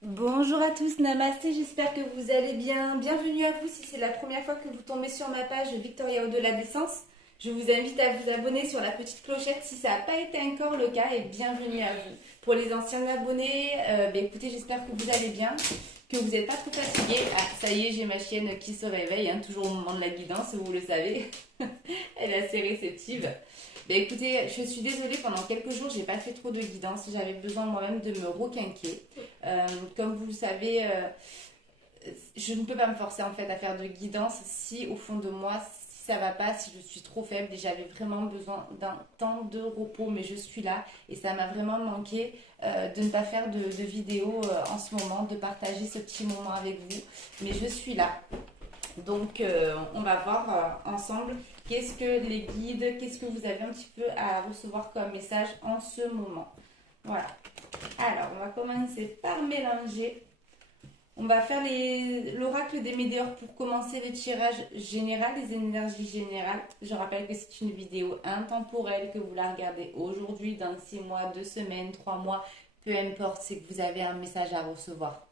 Bonjour à tous, namasté, j'espère que vous allez bien. Bienvenue à vous si c'est la première fois que vous tombez sur ma page Victoria Au-delà des Sens. Je vous invite à vous abonner sur la petite clochette si ça n'a pas été encore le cas et bienvenue à vous. Pour les anciens abonnés, écoutez, j'espère que vous allez bien, que vous n'êtes pas trop fatigués. Ah, ça y est, j'ai ma chienne qui se réveille, hein, toujours au moment de la guidance, vous le savez. Elle est assez réceptive. Écoutez, je suis désolée, pendant quelques jours, j'ai pas fait trop de guidance. J'avais besoin moi-même de me requinquer. Comme vous le savez, je ne peux pas me forcer en fait à faire de guidance si au fond de moi, si ça va pas, si je suis trop faible et j'avais vraiment besoin d'un temps de repos, mais je suis là et ça m'a vraiment manqué de ne pas faire de vidéo en ce moment, de partager ce petit moment avec vous. Mais je suis là. Donc, on va voir ensemble qu'est-ce que les guides, qu'est-ce que vous avez un petit peu à recevoir comme message en ce moment. Voilà. Alors, on va commencer par mélanger. On va faire l'oracle des météores pour commencer le tirage général, les énergies générales. Je rappelle que c'est une vidéo intemporelle, que vous la regardez aujourd'hui, dans 6 mois, 2 semaines, 3 mois, peu importe, c'est que vous avez un message à recevoir.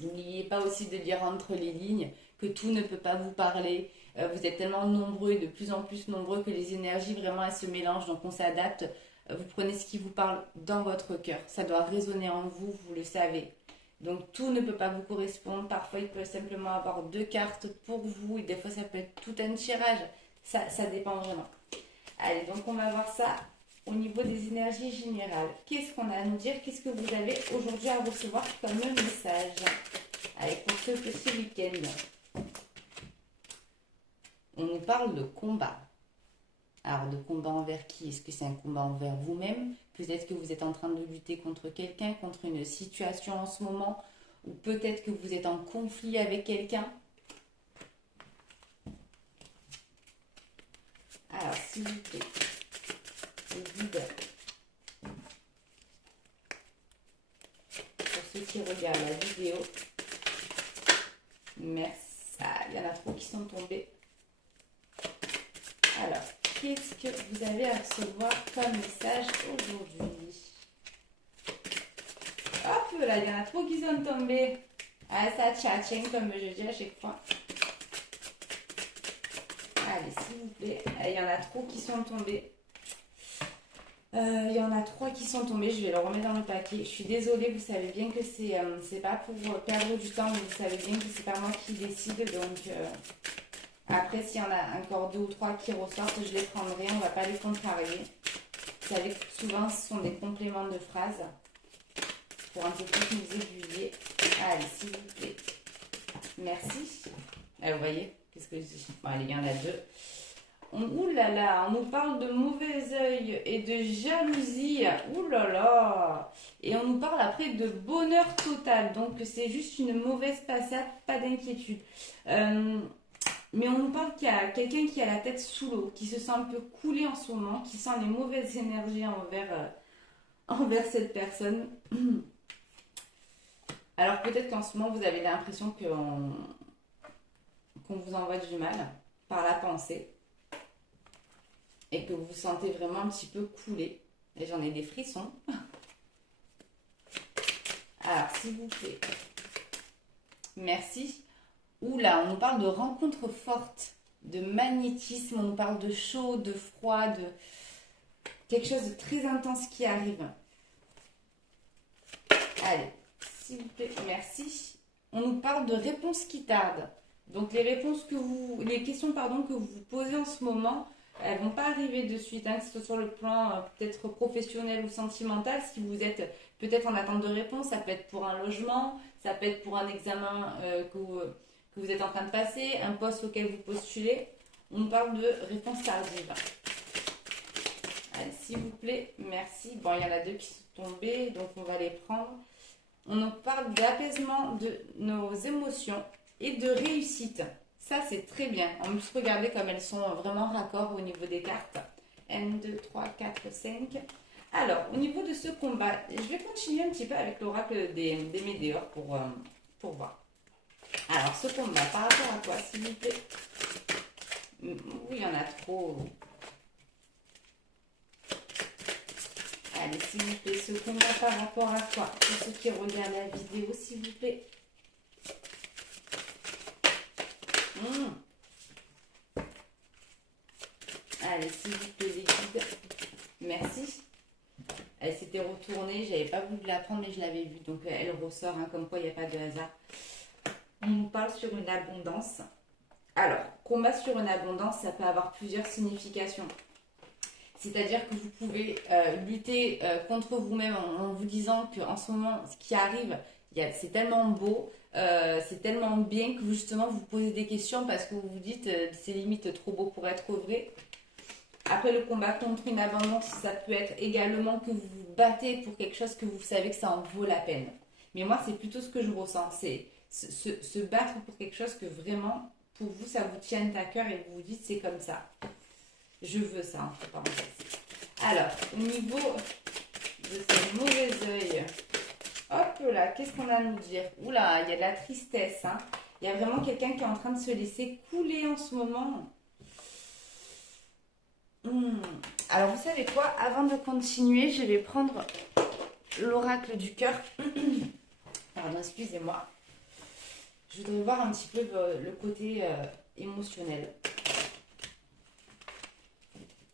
N'oubliez pas aussi de lire entre les lignes que tout ne peut pas vous parler. Vous êtes tellement nombreux et de plus en plus nombreux que les énergies vraiment elles se mélangent, donc on s'adapte. Vous prenez ce qui vous parle dans votre cœur. Ça doit résonner en vous, vous le savez. Donc tout ne peut pas vous correspondre. Parfois il peut simplement avoir 2 cartes pour vous et des fois ça peut être tout un tirage. Ça dépend vraiment. Allez, donc on va voir ça au niveau des énergies générales. Qu'est-ce qu'on a à nous dire? Qu'est-ce que vous avez aujourd'hui à recevoir comme message? Allez, pour ce petit week-end, on nous parle de combat. Alors, de combat envers qui? Est-ce que c'est un combat envers vous-même? Peut-être que vous êtes en train de lutter contre quelqu'un, contre une situation en ce moment, ou peut-être que vous êtes en conflit avec quelqu'un. Alors, s'il vous plaît, les guides, pour ceux qui regardent la vidéo, merci. Ah, il y en a trop qui sont tombés. Alors, qu'est-ce que vous avez à recevoir comme message aujourd'hui? Hop là, il y en a trop qui sont tombés. Ah, ça tchatching, comme je dis à chaque fois. Allez, s'il vous plaît. Il y en a trop qui sont tombés. Il y en a 3 qui sont tombés. Je vais le remettre dans le paquet. Je suis désolée, vous savez bien que c'est pas pour perdre du temps, mais vous savez bien que c'est pas moi qui décide. Donc, après, s'il y en a encore 2 ou 3 qui ressortent, je les prendrai. On ne va pas les contrarier. Vous savez que souvent, ce sont des compléments de phrases pour un peu plus nous aiguiller. Allez, s'il vous plaît. Merci. Vous voyez, qu'est-ce que je dis? Bon, allez, il y en a 2. Ouh là là, on nous parle de mauvais œil et de jalousie. Ouh là là. Et on nous parle après de bonheur total. Donc, c'est juste une mauvaise passade, pas d'inquiétude. Mais on nous parle qu'il y a quelqu'un qui a la tête sous l'eau, qui se sent un peu coulé en ce moment, qui sent les mauvaises énergies envers cette personne. Alors peut-être qu'en ce moment vous avez l'impression qu'on vous envoie du mal par la pensée et que vous vous sentez vraiment un petit peu coulé. Et j'en ai des frissons. Alors s'il vous plaît. Merci. Oula, on nous parle de rencontres fortes, de magnétisme, on nous parle de chaud, de froid, de quelque chose de très intense qui arrive. Allez, s'il vous plaît, merci. On nous parle de réponses qui tardent. Donc les questions que vous vous posez en ce moment, elles vont pas arriver de suite, hein, que ce soit sur le plan peut-être professionnel ou sentimental. Si vous êtes peut-être en attente de réponse, ça peut être pour un logement, ça peut être pour un examen que vous êtes en train de passer, un poste auquel vous postulez. On nous parle de réponses tardives. Allez, s'il vous plaît, merci. Bon, il y en a 2 qui sont tombés, donc on va les prendre. On nous parle d'apaisement de nos émotions et de réussite. Ça, c'est très bien. On peut regarder comme elles sont vraiment raccord au niveau des cartes. 1, 2, 3, 4, 5. Alors, au niveau de ce combat, je vais continuer un petit peu avec l'oracle des météores pour voir. Alors, ce combat, par rapport à quoi, s'il vous plaît? Oui, il y en a trop. Allez, s'il vous plaît, ce combat par rapport à quoi? Pour ceux qui regardent la vidéo, s'il vous plaît. Allez, s'il vous plaît, les guides. Merci. Elle s'était retournée, j'avais pas voulu la prendre, mais je l'avais vue. Donc, elle ressort, hein, comme quoi il n'y a pas de hasard. On nous parle sur une abondance. Alors, combat sur une abondance, ça peut avoir plusieurs significations. C'est-à-dire que vous pouvez lutter contre vous-même en vous disant qu'en ce moment, ce qui arrive, c'est tellement beau, c'est tellement bien que vous, justement, vous posez des questions parce que vous vous dites c'est limite trop beau pour être vrai. Après, le combat contre une abondance, ça peut être également que vous vous battez pour quelque chose que vous savez que ça en vaut la peine. Mais moi, c'est plutôt ce que je ressens. C'est se battre pour quelque chose que vraiment, pour vous, ça vous tient à cœur et vous vous dites c'est comme ça. Je veux ça, en fait. Alors, au niveau de ce mauvais œil, hop là, qu'est-ce qu'on a à nous dire? Oula, il y a de la tristesse. Hein. Il y a vraiment quelqu'un qui est en train de se laisser couler en ce moment. Alors, vous savez quoi? Avant de continuer, je vais prendre l'oracle du cœur. Pardon, excusez-moi. Je voudrais voir un petit peu le côté émotionnel.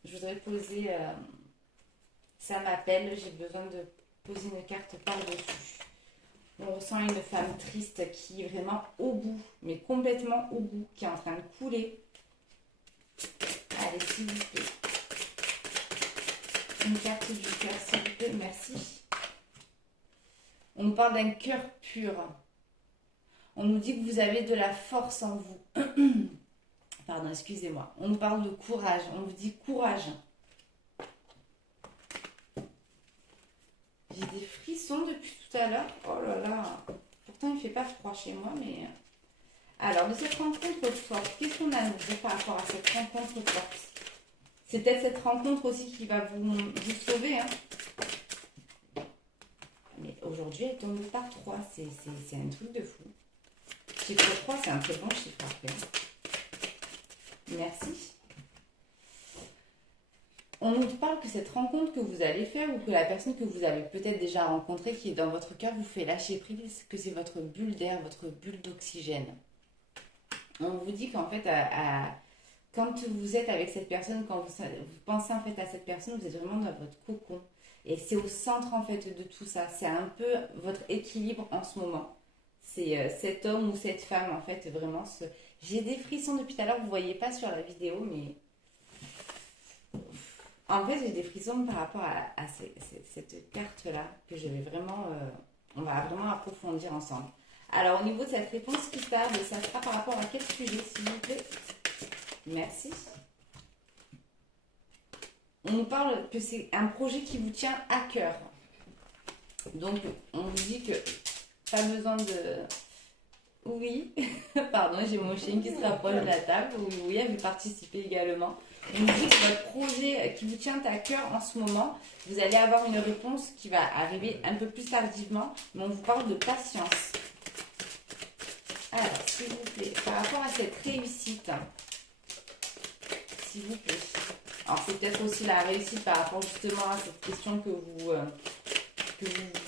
Je voudrais poser... ça m'appelle, j'ai besoin de poser une carte par-dessus. On ressent une femme triste qui est vraiment au bout, mais complètement au bout, qui est en train de couler. Allez, s'il vous plaît. Une carte du cœur, s'il vous plaît, merci. On nous parle d'un cœur pur. On nous dit que vous avez de la force en vous. Pardon, excusez-moi. On nous parle de courage. On vous dit courage. J'ai des frissons depuis tout à l'heure. Oh là là. Pourtant, il ne fait pas froid chez moi, mais... Alors, de cette rencontre forte, qu'est-ce qu'on a à nous dire par rapport à cette rencontre forte? C'est peut-être cette rencontre aussi qui va vous sauver. Hein. Mais aujourd'hui, elle tombe par 3. C'est un truc de fou. Chiffre 3, c'est un très bon chiffre après. Merci. On nous parle que cette rencontre que vous allez faire ou que la personne que vous avez peut-être déjà rencontrée qui est dans votre cœur vous fait lâcher prise, que c'est votre bulle d'air, votre bulle d'oxygène. On vous dit qu'en fait, quand vous êtes avec cette personne, quand vous pensez en fait à cette personne, vous êtes vraiment dans votre cocon. Et c'est au centre en fait de tout ça. C'est un peu votre équilibre en ce moment. C'est cet homme ou cette femme en fait vraiment. J'ai des frissons depuis tout à l'heure, vous ne voyez pas sur la vidéo, mais en fait j'ai des frissons par rapport à cette carte-là que je vais vraiment, on va vraiment approfondir ensemble. Alors au niveau de cette réponse qui tarde, ça sera par rapport à quel sujet s'il vous plaît? Merci. On nous parle que c'est un projet qui vous tient à cœur. Donc on vous dit que pas besoin de... Oui, pardon, j'ai mon chien qui se rapproche de la table. Oui, elle veut participer également. On nous dit que votre projet qui vous tient à cœur en ce moment, vous allez avoir une réponse qui va arriver un peu plus tardivement, mais on vous parle de patience. Alors, s'il vous plaît, par rapport à cette réussite, s'il vous plaît. Alors, c'est peut-être aussi la réussite par rapport justement à cette question que vous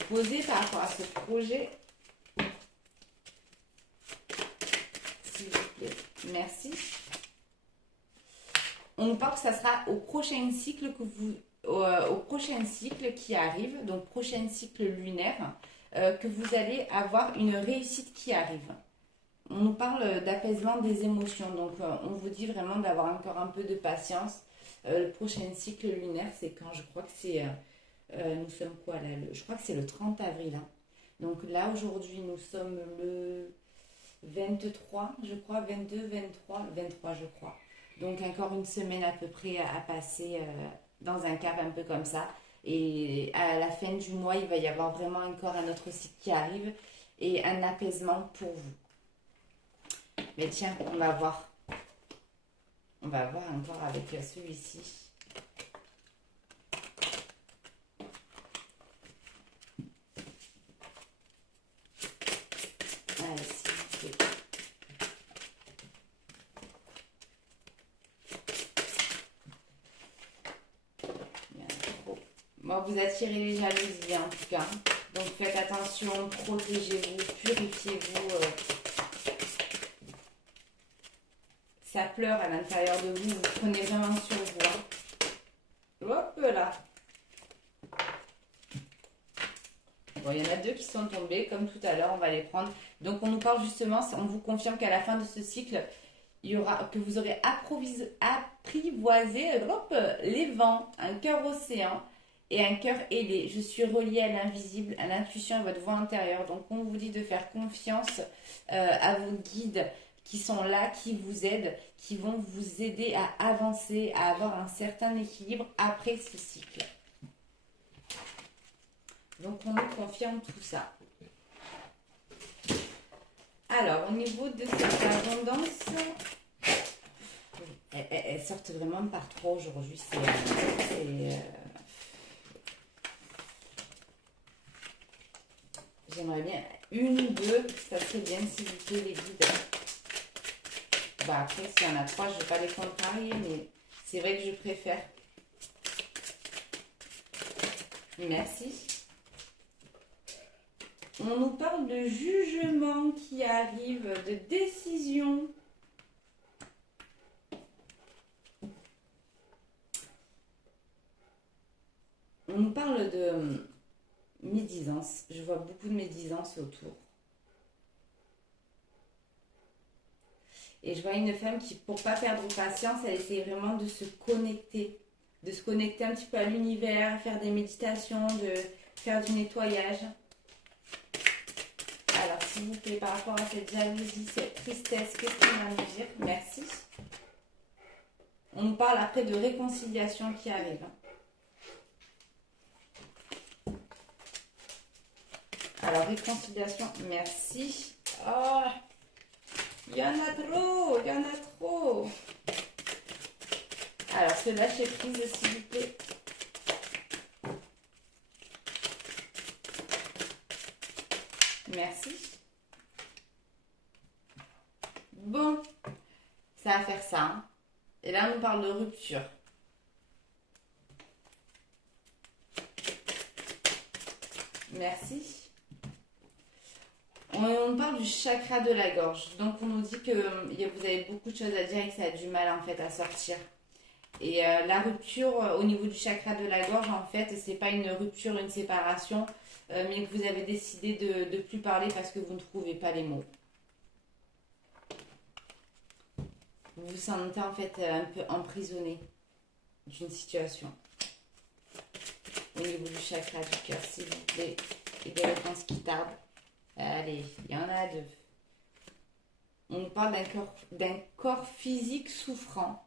posez par rapport à ce projet. S'il vous plaît. Merci. On nous parle que ça sera au prochain cycle au prochain cycle qui arrive, donc prochain cycle lunaire, que vous allez avoir une réussite qui arrive. On nous parle d'apaisement des émotions, donc on vous dit vraiment d'avoir encore un peu de patience. Le prochain cycle lunaire, c'est quand je crois que c'est... nous sommes quoi là je crois que c'est le 30 avril. Hein. Donc là, aujourd'hui, nous sommes le 23, je crois, 22, 23 je crois. Donc encore une semaine à peu près à passer dans un cap un peu comme ça. Et à la fin du mois, il va y avoir vraiment encore un autre cycle qui arrive et un apaisement pour vous. Mais tiens, on va voir. On va voir encore avec celui-ci. Allez, s'il vous plaît. Moi, vous attirer les jalousies en tout cas. Donc faites attention, protégez-vous, purifiez-vous. Ça pleure à l'intérieur de vous, vous prenez vraiment sur vous. Hein. Hop là. Bon, il y en a deux qui sont tombés, comme tout à l'heure, on va les prendre. Donc on nous parle justement, on vous confirme qu'à la fin de ce cycle, il y aura, que vous aurez apprivoisé les vents, un cœur océan et un cœur ailé. Je suis reliée à l'invisible, à l'intuition, à votre voix intérieure. Donc on vous dit de faire confiance à vos guides qui sont là, qui vous aident, qui vont vous aider à avancer, à avoir un certain équilibre après ce cycle. Donc on nous confirme tout ça. Alors au niveau de cette abondance, elles sortent vraiment par trois aujourd'hui. J'aimerais bien une ou deux, ça serait bien s'il vous plaît les guides. Bah après s'il y en a trois, je ne vais pas les contrarier, mais c'est vrai que je préfère. Merci. On nous parle de jugement qui arrive, de décision. On nous parle de médisance. Je vois beaucoup de médisance autour. Et je vois une femme qui, pour ne pas perdre patience, elle essaie vraiment de se connecter. De se connecter un petit peu à l'univers, faire des méditations, de faire du nettoyage. Alors, s'il vous plaît, par rapport à cette jalousie, cette tristesse, qu'est-ce qu'on va nous dire? Merci. On nous parle après de réconciliation qui arrive. Alors, réconciliation, merci. Oh, il y en a trop, il y en a trop. Alors, se lâcher prise, s'il vous plaît. Merci. Bon, ça va faire ça. Hein. Et là, on nous parle de rupture. Merci. On parle du chakra de la gorge. Donc, on nous dit que vous avez beaucoup de choses à dire et que ça a du mal en fait à sortir. Et la rupture au niveau du chakra de la gorge, en fait, c'est pas une rupture, une séparation, mais que vous avez décidé de ne plus parler parce que vous ne trouvez pas les mots. Vous vous sentez en fait un peu emprisonné d'une situation. Au niveau du chakra du cœur, s'il vous plaît. Et des réponses qui tardent. Allez, il y en a deux. On nous parle d'un corps physique souffrant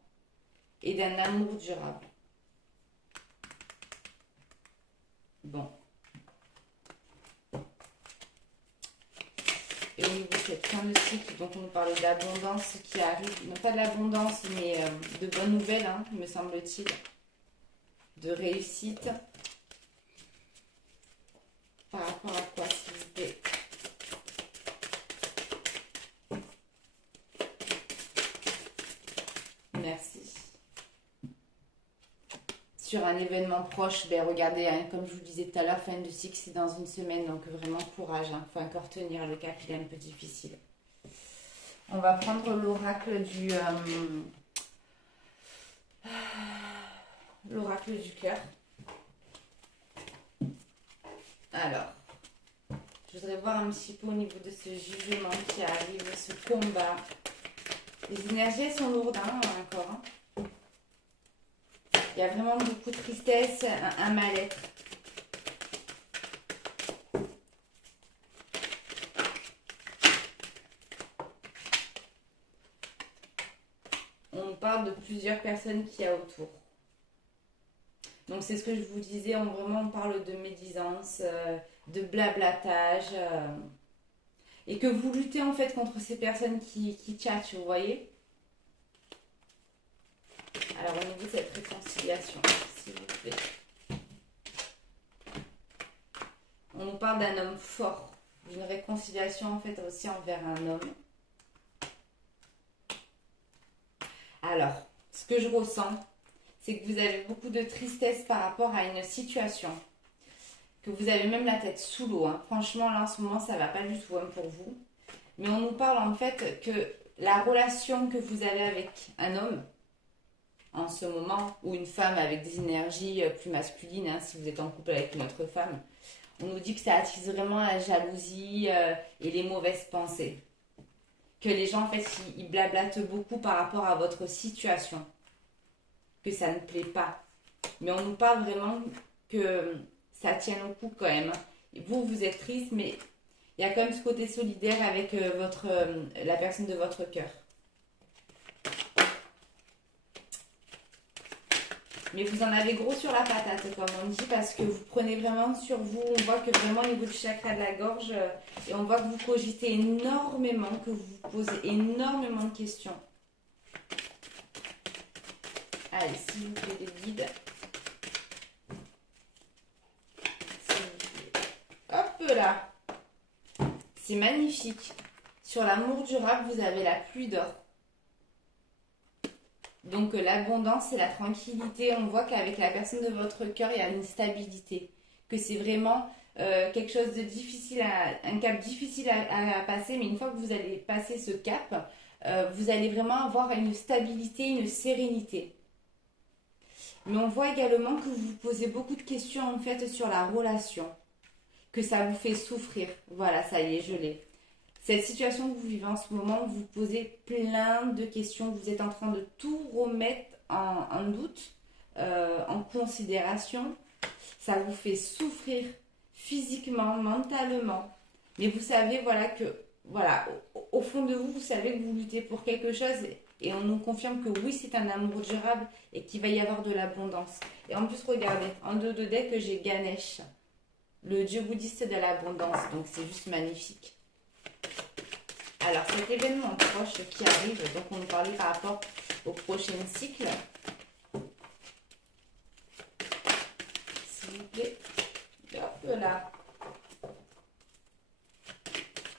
et d'un amour durable. Bon. Et au niveau de cette fin de cycle, donc on nous parle d'abondance qui arrive, non pas de l'abondance, mais de bonnes nouvelles, hein, me semble-t-il, de réussite. Par rapport à quoi, s'il vous plaît? Merci. Sur un événement proche, ben regardez, hein, comme je vous disais tout à l'heure, fin de cycle, c'est dans une semaine, donc vraiment courage, il faut encore tenir le cap, il est un peu difficile. On va prendre l'oracle du cœur. Alors, je voudrais voir un petit peu au niveau de ce jugement qui arrive, ce combat. Les énergies, elles sont lourdes, hein, encore. Hein. Il y a vraiment beaucoup de tristesse, un mal-être. On parle de plusieurs personnes qu'il y a autour. Donc c'est ce que je vous disais, on parle de médisance, de blablatage. Et que vous luttez en fait contre ces personnes qui tchatchent, vous voyez. Alors au niveau de cette réconciliation, s'il vous plaît. On nous parle d'un homme fort, d'une réconciliation en fait aussi envers un homme. Alors, ce que je ressens, c'est que vous avez beaucoup de tristesse par rapport à une situation. que vous avez même la tête sous l'eau. Hein. Franchement, là, en ce moment, ça va pas du tout hein, pour vous. Mais on nous parle en fait que la relation que vous avez avec un homme, en ce moment, ou une femme avec des énergies plus masculines, hein, si vous êtes en couple avec une autre femme, on nous dit que ça attise vraiment la jalousie et les mauvaises pensées. Que les gens, en fait, ils blablatent beaucoup par rapport à votre situation. Que ça ne plaît pas. Mais on nous parle vraiment que ça tient au coup quand même. Vous, vous êtes triste, mais il y a quand même ce côté solidaire avec la personne de votre cœur. Mais vous en avez gros sur la patate, comme on dit, parce que vous prenez vraiment sur vous. On voit que vraiment au niveau du chakra de la gorge, et on voit que vous cogitez énormément, que vous vous posez énormément de questions. Allez, s'il vous plaît, des guides. Hop là. C'est magnifique. Sur l'amour durable, vous avez la pluie d'or. Donc l'abondance et la tranquillité, on voit qu'avec la personne de votre cœur, il y a une stabilité. Que c'est vraiment quelque chose de difficile, un cap difficile à passer, mais une fois que vous allez passer ce cap, vous allez vraiment avoir une stabilité, une sérénité. Mais on voit également que vous vous posez beaucoup de questions en fait sur la relation, que ça vous fait souffrir. Voilà, ça y est, je l'ai. Cette situation que vous vivez en ce moment, vous vous posez plein de questions, vous êtes en train de tout remettre en doute, en considération. Ça vous fait souffrir physiquement, mentalement. Mais vous savez, voilà, que voilà, au fond de vous, vous savez que vous luttez pour quelque chose et on nous confirme que oui, c'est un amour durable et qu'il va y avoir de l'abondance. Et en plus, regardez, en dos de deck, j'ai Ganesh, le dieu bouddhiste de l'abondance. Donc, c'est juste magnifique. Alors, cet événement proche qui arrive, donc on nous parlait par rapport au prochain cycle. S'il vous plaît. Hop là.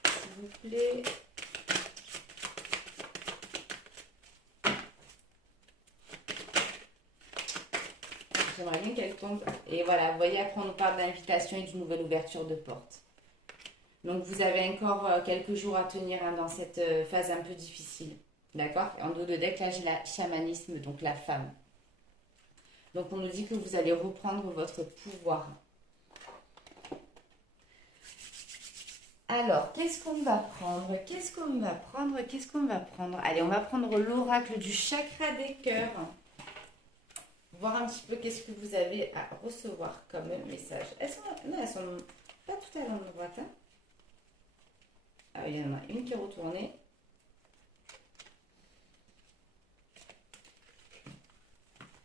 S'il vous plaît. J'aimerais bien qu'elle tombe. Et voilà, vous voyez, après on nous parle d'invitation et d'une nouvelle ouverture de porte. Donc vous avez encore quelques jours à tenir hein, dans cette phase un peu difficile. D'accord? En dos de deck, là j'ai la chamanisme, donc la femme. Donc on nous dit que vous allez reprendre votre pouvoir. Alors, qu'est-ce qu'on va prendre? Qu'est-ce qu'on va prendre? Qu'est-ce qu'on va prendre? Allez, on va prendre l'oracle du chakra des cœurs. Voir un petit peu qu'est-ce que vous avez à recevoir comme message. Elles sont pas tout à l'endroit. Hein? Ah, il y en a une qui est retournée.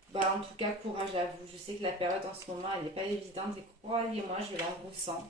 Bah, en tout cas, courage à vous. Je sais que la période en ce moment, elle n'est pas évidente. Et croyez-moi, je la ressens.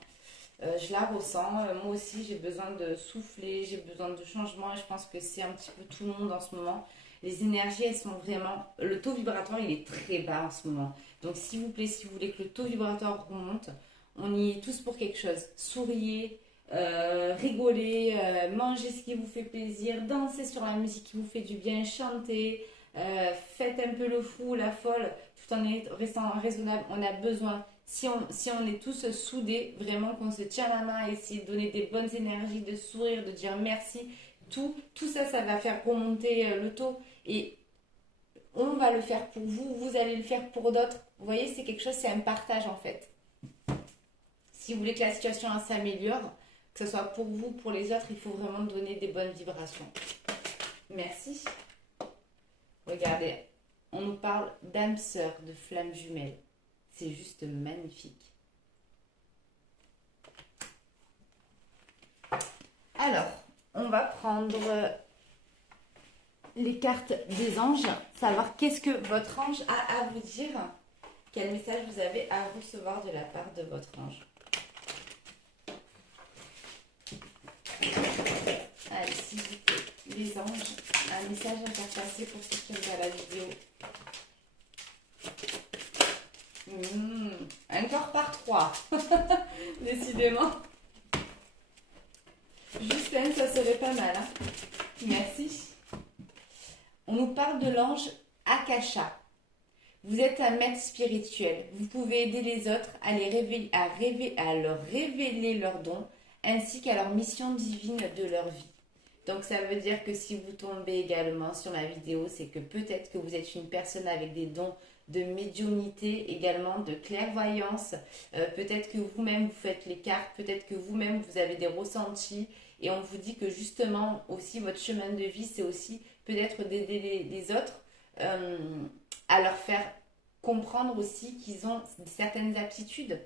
Moi aussi, j'ai besoin de souffler. J'ai besoin de changement. Et je pense que c'est un petit peu tout le monde en ce moment. Les énergies, elles sont vraiment... Le taux vibratoire, il est très bas en ce moment. Donc, s'il vous plaît, si vous voulez que le taux vibratoire remonte, on y est tous pour quelque chose. Souriez. Rigoler, manger ce qui vous fait plaisir, danser sur la musique qui vous fait du bien, chanter, faites un peu le fou, la folle, tout en restant raisonnable. On a besoin, si on est tous soudés, vraiment qu'on se tient la main, essayer de donner des bonnes énergies, de sourire, de dire merci, tout ça, ça va faire remonter le taux et on va le faire pour vous, vous allez le faire pour d'autres. Vous voyez, c'est quelque chose, c'est un partage en fait. Si vous voulez que la situation s'améliore, que ce soit pour vous, pour les autres, il faut vraiment donner des bonnes vibrations. Merci. Regardez, on nous parle d'âme sœur, de flamme jumelle. C'est juste magnifique. Alors, on va prendre les cartes des anges, savoir qu'est-ce que votre ange a à vous dire. Quel message vous avez à recevoir de la part de votre ange. Allez, s'il vous plaît, les anges, un message à faire passer pour ceux qui regardent la vidéo. Encore par 3. Décidément. Juste un, ça serait pas mal. Hein. Merci. On nous parle de l'ange Akasha. Vous êtes un maître spirituel. Vous pouvez aider les autres à, à leur révéler leurs dons ainsi qu'à leur mission divine de leur vie. Donc ça veut dire que si vous tombez également sur ma vidéo, c'est que peut-être que vous êtes une personne avec des dons de médiumnité, également de clairvoyance. Peut-être que vous-même vous faites les cartes, peut-être que vous-même vous avez des ressentis. Et on vous dit que justement aussi votre chemin de vie, c'est aussi peut-être d'aider les autres à leur faire comprendre aussi qu'ils ont certaines aptitudes.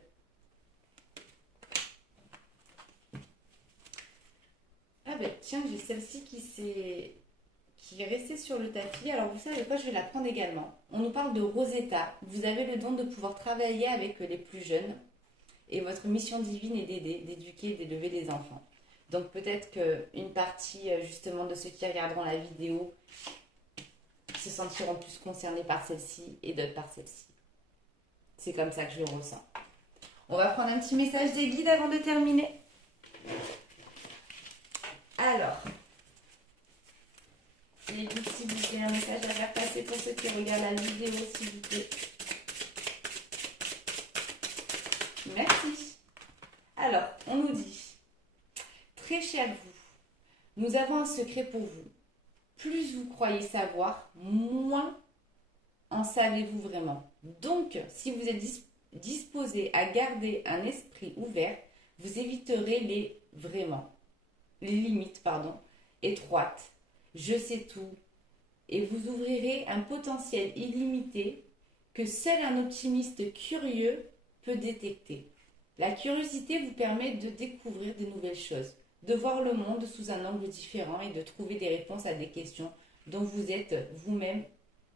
Ah ben tiens, j'ai celle-ci qui est restée sur le tapis. Alors vous savez quoi, je vais la prendre également. On nous parle de Rosetta. Vous avez le don de pouvoir travailler avec les plus jeunes. Et votre mission divine est d'aider, d'éduquer et d'élever les enfants. Donc peut-être qu'une partie justement de ceux qui regarderont la vidéo se sentiront plus concernés par celle-ci et d'autres par celle-ci. C'est comme ça que je le ressens. On va prendre un petit message des guides avant de terminer. Alors, les guides, s'il vous plaît, un message à faire passer pour ceux qui regardent la vidéo, s'il vous plaît. Merci. Alors, on nous dit, très cher vous, nous avons un secret pour vous. Plus vous croyez savoir, moins en savez-vous vraiment. Donc, si vous êtes disposé à garder un esprit ouvert, vous éviterez les limites, étroites. Je sais tout. Et vous ouvrirez un potentiel illimité que seul un optimiste curieux peut détecter. La curiosité vous permet de découvrir de nouvelles choses, de voir le monde sous un angle différent et de trouver des réponses à des questions dont vous êtes vous-même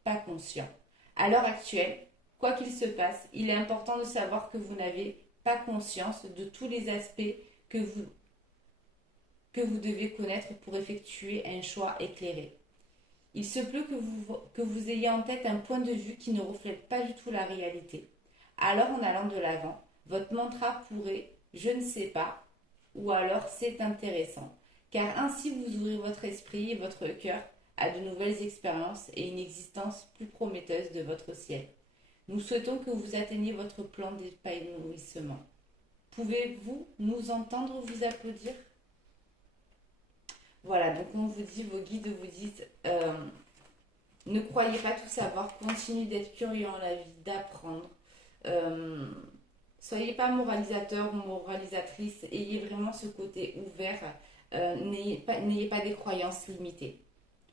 pas conscient. À l'heure actuelle, quoi qu'il se passe, il est important de savoir que vous n'avez pas conscience de tous les aspects que vous devez connaître pour effectuer un choix éclairé. Il se peut que vous ayez en tête un point de vue qui ne reflète pas du tout la réalité. Alors, en allant de l'avant, votre mantra pourrait « je ne sais pas » ou alors « c'est intéressant », car ainsi vous ouvrez votre esprit et votre cœur à de nouvelles expériences et une existence plus prometteuse de votre ciel. Nous souhaitons que vous atteigniez votre plan d'épanouissement. Pouvez-vous nous entendre vous applaudir ? Voilà, donc on vous dit, vos guides vous disent, ne croyez pas tout savoir, continuez d'être curieux en la vie, d'apprendre. Soyez pas moralisateur ou moralisatrice, ayez vraiment ce côté ouvert, n'ayez pas des croyances limitées.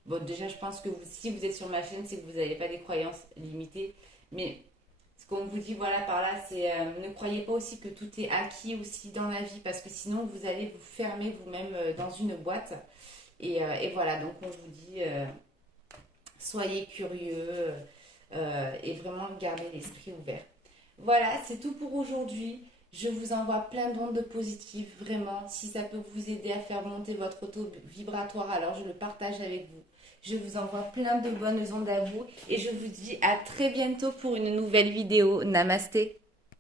Bon, déjà, je pense que si vous êtes sur ma chaîne, c'est que vous n'avez pas des croyances limitées, mais ce qu'on vous dit, voilà, par là, c'est ne croyez pas aussi que tout est acquis aussi dans la vie, parce que sinon, vous allez vous fermer vous-même dans une boîte. Et voilà, donc on vous dit, soyez curieux et vraiment gardez l'esprit ouvert. Voilà, c'est tout pour aujourd'hui. Je vous envoie plein d'ondes positives, vraiment. Si ça peut vous aider à faire monter votre taux vibratoire, alors je le partage avec vous. Je vous envoie plein de bonnes ondes à vous et je vous dis à très bientôt pour une nouvelle vidéo. Namasté.